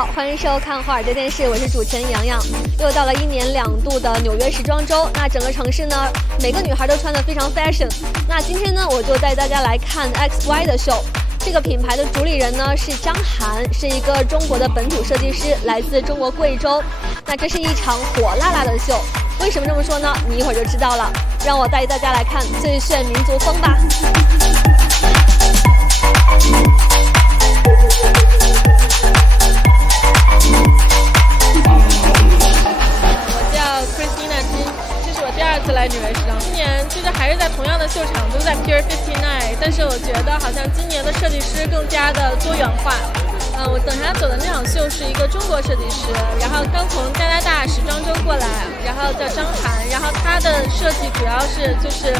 好，欢迎收看华尔街电视，我是主持人洋洋。又到了1年2度的纽约时装周，那整个城市呢，每个女孩都穿得非常 fashion。那今天呢，我就带大家来看 XY 的秀。这个品牌的主理人呢是张涵，是一个中国的本土设计师，来自中国贵州。那这是一场火辣辣的秀，为什么这么说呢？你一会儿就知道了。让我带大家来看最炫民族风吧。第2次来纽约时装，今年其实还是在同样的秀场，都在 Pier 59，但是我觉得好像今年的设计师更加的多元化。我等下走的那场秀是一个中国设计师，然后刚从加拿大时装周过来，然后叫张涵，然后他的设计主要是就是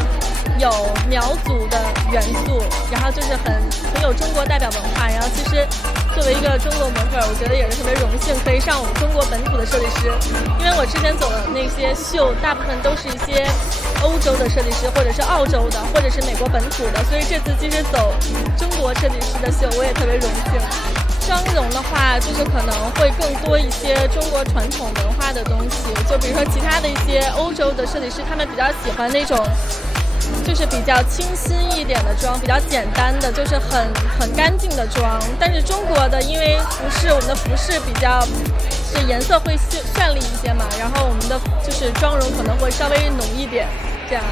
有苗族的元素，然后就是很有中国代表文化。然后其实作为一个中国模特，我觉得也是特别荣幸可以上我们中国本土的设计师，因为我之前走的那些秀大部分都是一些欧洲的设计师，或者是澳洲的，或者是美国本土的，所以这次其实走中国设计师的秀我也特别荣幸。妆容的话，就是可能会更多一些中国传统文化的东西，就比如说其他的一些欧洲的设计师，他们比较喜欢那种就是比较清新一点的妆，比较简单的，就是很干净的妆。但是中国的，因为我们的服饰比较是颜色会绚丽一些嘛，然后我们的就是妆容可能会稍微浓一点，这样。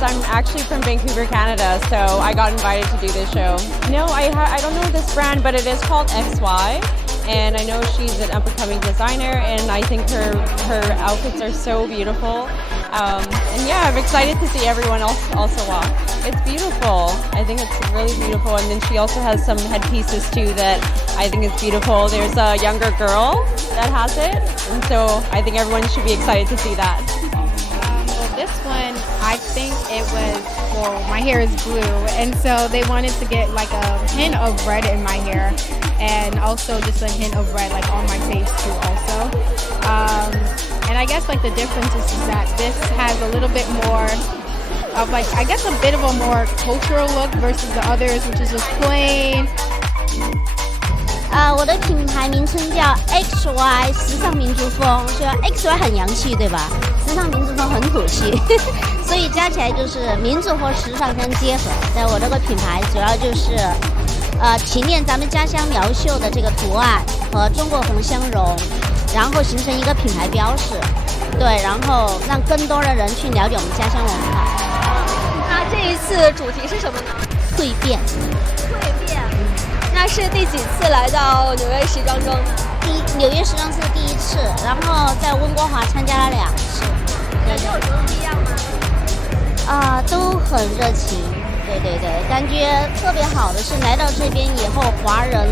I'm actually from Vancouver, Canada, so I got invited to do this show. No, I don't know this brand, but it is called XY, and I know she's an up-and-coming designer, and I think her outfits are so beautiful. And yeah, I'm excited to see everyone else also walk. It's beautiful. I think it's really beautiful, and then she also has some headpieces too that I think is beautiful. There's a younger girl that has it, and so I think everyone should be excited to see that. This one, I think it was, well, my hair is blue, and so they wanted to get like a hint of red in my hair, and also just a hint of red like on my face too also. And I guess like the difference is that this has a little bit more of like, I guess a bit of a more cultural look versus the others, which is just plain. 我的品牌名称叫 XY 时尚民族风，就 XY 很洋气，对吧？时尚民族风很土气，所以加起来就是民族和时尚相结合。在我这个品牌主要就是提炼咱们家乡苗绣的这个图案和中国红相融，然后形成一个品牌标识，对，然后让更多的人去了解我们家乡文化。那这一次主题是什么呢？蜕变。蜕变。那是第几次来到纽约时装周呢？纽约时装是第1次，然后在温哥华参加了2次。感觉有什么不一样吗？都很热情，对，感觉特别好的是来到这边以后，华人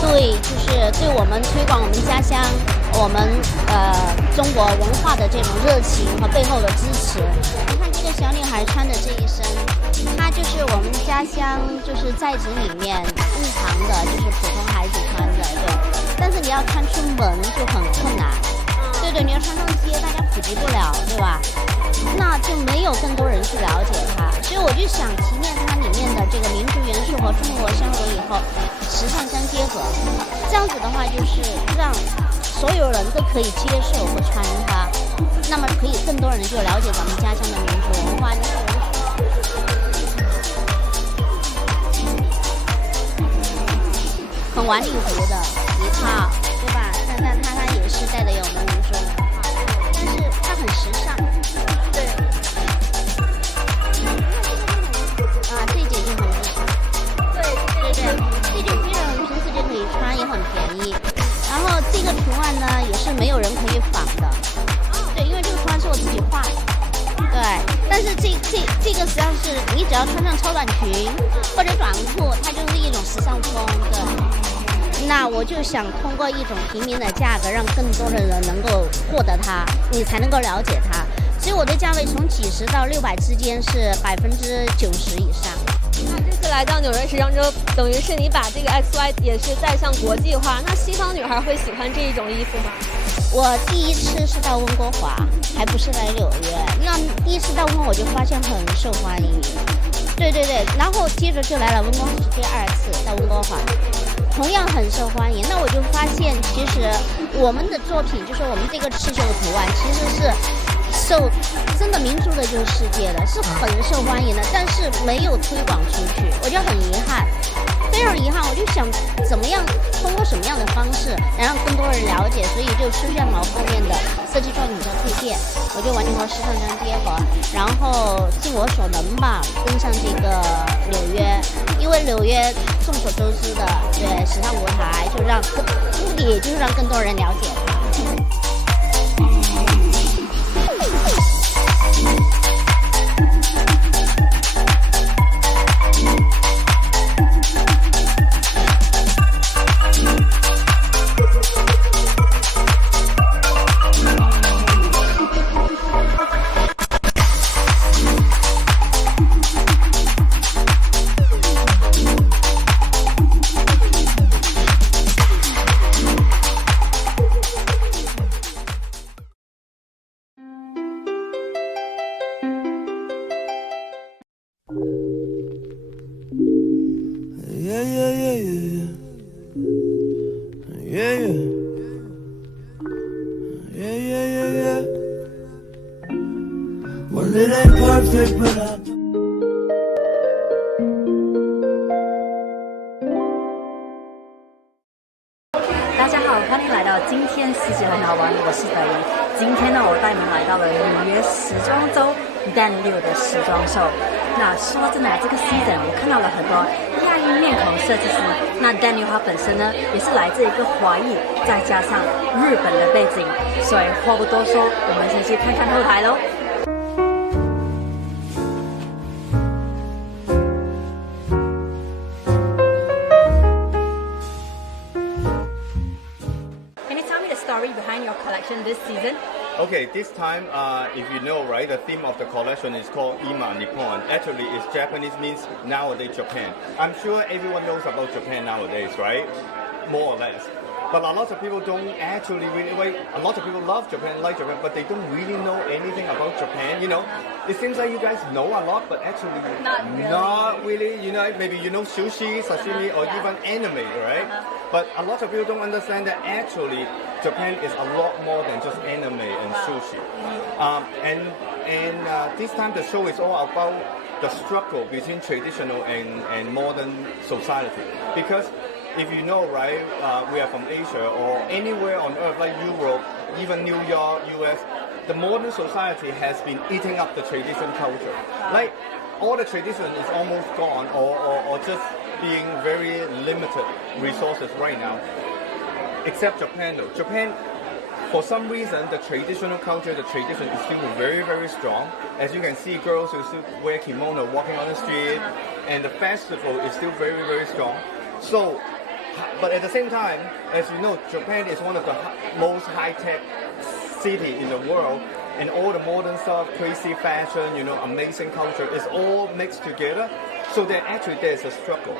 对我们推广我们家乡、我们中国文化的这种热情和背后的支持。你看这个小女孩穿的这一身，她就是我们家乡就是在职里面日常的，就是普通孩子穿的，对。但是你要穿出门就很困难，对，你要穿上街，大家普及不了，对吧？那就没有更多人去了解它，所以我就想提炼它里面的这个民族元素和中国相融以后，时尚相结合，这样子的话就是让所有人都可以接受和穿它，那么可以更多人就了解咱们家乡的民族文化。很晚礼服的一套，对吧？但它也是带的有我们民族文化，但是它很时尚。对。这一件就很时尚。对，这件非常平时就可以穿，也很便宜。然后这个图案呢，也是没有人可以仿的。对，因为这个图案是我自己画的。对，但是这个实际上是你只要穿上超短裙或者短裤，它就是一种时尚风。对。那我就想通过一种平民的价格，让更多的人能够获得它，你才能够了解它。所以我的价位从几十到600之间是90%以上。那这次来到纽约时装周，等于是你把这个 XY 也是带向国际化。那西方女孩会喜欢这一种衣服吗？我第1次是到温哥华，还不是来纽约。那第1次到到温哥华我就发现很受欢迎。对对对，然后接着就来了温哥华，是第2次到温哥华，同样很受欢迎。那我就发现，其实我们的作品，就是我们这个刺绣的图案，其实是真的民族的，就是世界的，是很受欢迎的，但是没有推广出去，我觉得很遗憾，非常遗憾。我就想怎么样通过什么样的方式来让更多人了解，所以就出现了后面的设计作品的推荐，我就完全和时尚相结合，然后尽我所能吧，登上这个纽约，因为纽约众所周知的，对时尚舞台，就让目的就是让更多人了解它。大家好，欢迎来到今天世界很好玩，我是德怡。今天呢，我带你们来到了纽约时装周Dan6的时装秀。那说真的，这个 season 我看到了很多亚裔面孔设计师。那Dan6他本身呢，也是来自一个华裔，再加上日本的背景，所以话不多说，我们先去看看后台喽。Behind your collection this season? Okay, this time, if you know, right, the theme of the collection is called Ima Nippon. Actually, it's Japanese, means nowadays Japan. I'm sure everyone knows about Japan nowadays, right? More or less. But a lot of people don't actually really, like, a lot of people love Japan, like Japan, but they don't really know anything about Japan. You know, it seems like you guys know a lot, but actually not really. You know, maybe you know sushi, sashimi, or even anime, right? But a lot of people don't understand that actually Japan is a lot more than just anime and sushi. This time the show is all about the struggle between traditional and modern society. Because if you know, right, we are from Asia or anywhere on earth like Europe, even New York, US, the modern society has been eating up the tradition culture. Like all the tradition is almost gone or just being very limited resources right now. Except Japan though. Japan, for some reason, the traditional culture, the tradition is still very, very strong. As you can see, girls will still wear kimono walking on the street, and the festival is still very, very strong. So, but at the same time, as you know, Japan is one of the most high-tech city in the world, and all the modern stuff, crazy fashion, you know, amazing culture is all mixed together. So that actually there's a struggle.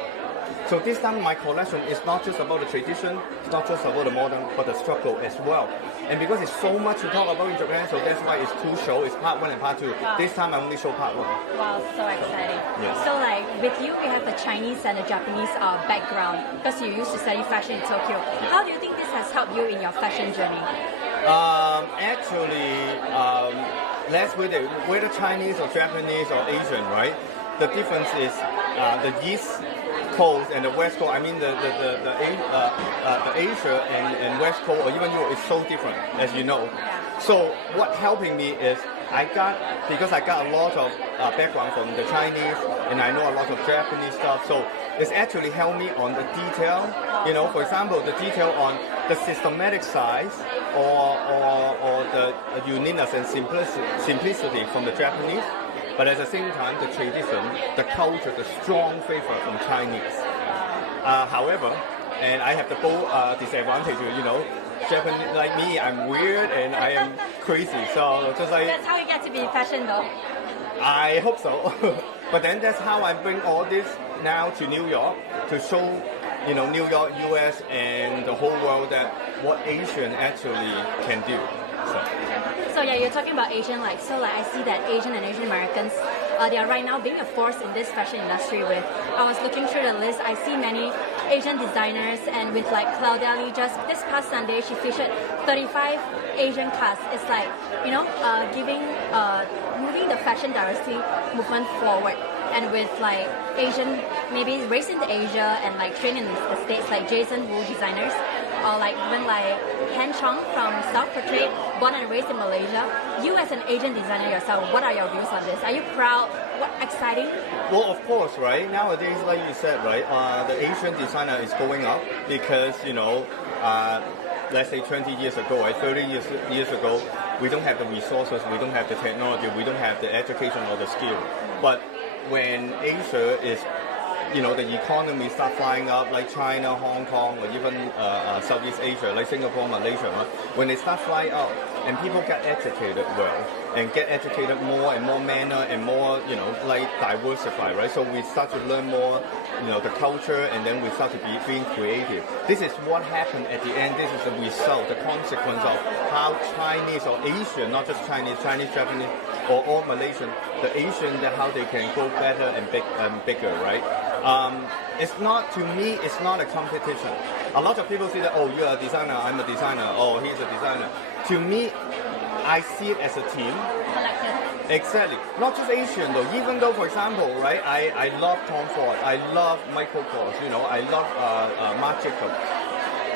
So this time my collection is not just about the tradition, it's not just about the modern, but the struggle as well. And because it's so much to talk about in Japan, so that's why it's 2 shows, it's part 1 and part 2. Wow. This time I only show part 1. Wow, so exciting. Yes. So like with you, we have the Chinese and the Japanese background because you used to study fashion in Tokyo. How do you think this has helped you in your fashion journey? Let's whether Chinese or Japanese or Asian, right? The difference is the East Coast and the West Coast. I mean the Asia and West Coast or even Europe is so different, as you know. So what helping me is because I got a lot of background from the Chinese and I know a lot of Japanese stuff. So it's actually helped me on the detail. You know, for example, the detail on the systematic size or the uniqueness and simplicity from the Japanese. But at the same time, the tradition, the culture, the strong flavor from Chinese. However, and I have the both disadvantage, you know, Japanese, like me, I'm weird and I am crazy. So just like... That's how you get to be in fashion though. I hope so. But then that's how I bring all this now to New York to show, you know, New York, US, and the whole world that what Asian actually can do. So yeah, you're talking about Asian, like, so like I see that Asian and Asian Americans, they are right now being a force in this fashion industry with, I was looking through the list, I see many Asian designers, and with like Claudia Lee, just this past Sunday, she featured 35 Asian casts. It's like, you know, moving the fashion diversity movement forward. And with like Asian, maybe raised into Asia and like trained in the States, like Jason Wu designers, or like even like Han Chong from South Portrait, born and raised in Malaysia. You as an Asian designer yourself, what are your views on this? Are you proud? What exciting? Well, of course, right? Nowadays, like you said, right, the Asian designer is going up because, you know, let's say 20 years ago, right, 30 years ago, we don't have the resources, we don't have the technology, we don't have the education or the skill. But when Asia is, you know, the economy start flying up, like China, Hong Kong, or even Southeast Asia, like Singapore, Malaysia, when they start flying up and people get educated well and get educated more and more manner and more, you know, like diversify, right? So we start to learn more, you know, the culture, and then we start to be being creative. This is what happened at the end. This is the result, the consequence of how Chinese or Asian, not just Chinese, Japanese, or all Malaysian, the Asian, how they can grow better and bigger, right? It's not, to me, it's not a competition. A lot of people say that, oh, you're a designer, I'm a designer, oh, he's a designer. To me, I see it as a team. Exactly. Not just Asian though. Even though, for example, right, I love Tom Ford, I love Michael Kors, you know, I love Marc Jacob.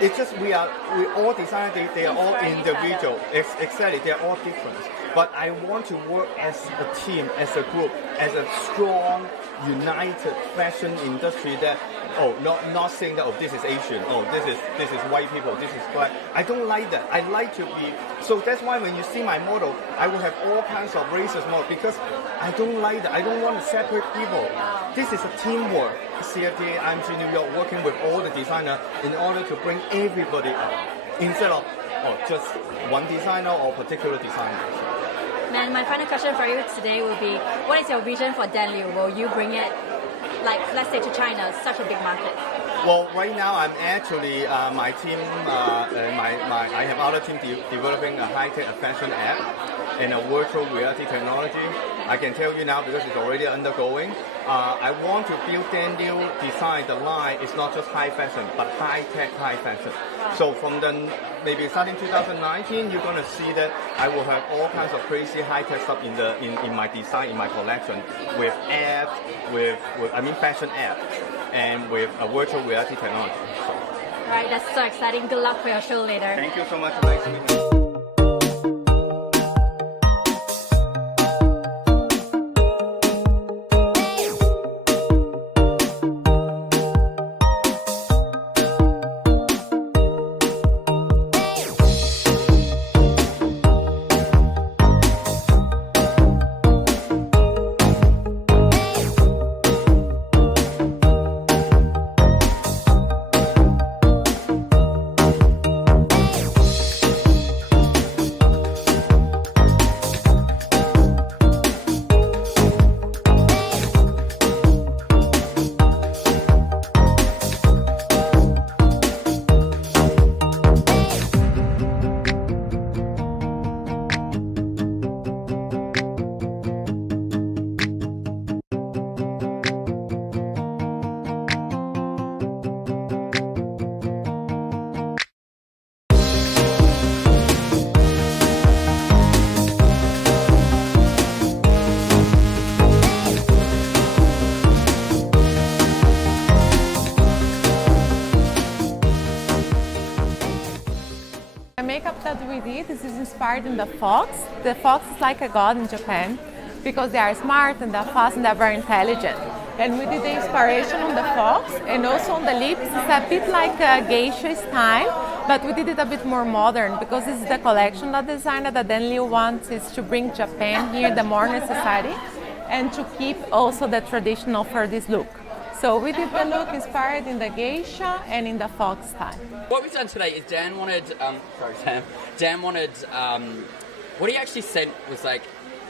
It's just we all designers, they are all individual. Exactly, they are all different. But I want to work as a team, as a group, as a strong, united fashion industry that, oh, not saying that, oh, this is Asian, oh, this is white people, this is black. I don't like that. I like to be, so that's why when you see my model, I will have all kinds of races model, because I don't like that. I don't want to separate people. This is a teamwork. CFDA, IMG New York, working with all the designers in order to bring everybody up, instead of, oh, just one designer or particular designer. Man, my final question for you today will be, what is your vision for Dan Liu? Will you bring it, like, let's say to China, such a big market? Well, right now I'm actually, my team, I have other team developing a high-tech fashion app and a virtual reality technology. I can tell you now because it's already undergoing. I want to build Dan Liu design the line. It's not just high fashion, but high-tech, high fashion. So from maybe starting 2019, you're going to see that I will have all kinds of crazy high-tech stuff in my design, in my collection, with apps, with fashion apps, and with a virtual reality technology. So. All right, that's so exciting. Good luck for your show later. Thank you so much. Nice to meet you. The makeup that we did is inspired in the fox. The fox is like a god in Japan because they are smart and they're fast and they're very intelligent. And we did the inspiration on the fox and also on the lips. It's a bit like a geisha style, but we did it a bit more modern because this is the collection that designer that Dan Liu wants is to bring Japan here in the modern society and to keep also the traditional for this look. So we did the look inspired in the geisha and in the fox style. What we've done today is Dan wanted, what he actually said was like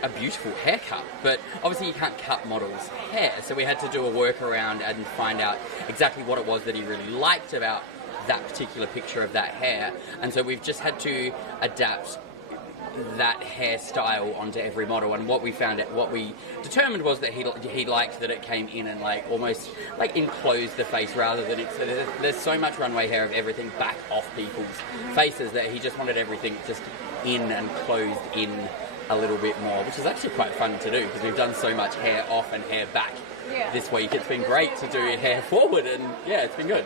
a beautiful haircut, but obviously you can't cut models' hair, so we had to do a workaround and find out exactly what it was that he really liked about that particular picture of that hair, and so we've just had to adapt that hairstyle onto every model. And what we determined was that he liked that it came in and like almost like enclosed the face rather than there's so much runway hair of everything back off people's faces that he just wanted everything just in and closed in a little bit more, which is actually quite fun to do because we've done so much hair off and hair back this week. It's been great to do hair forward, and yeah, it's been good.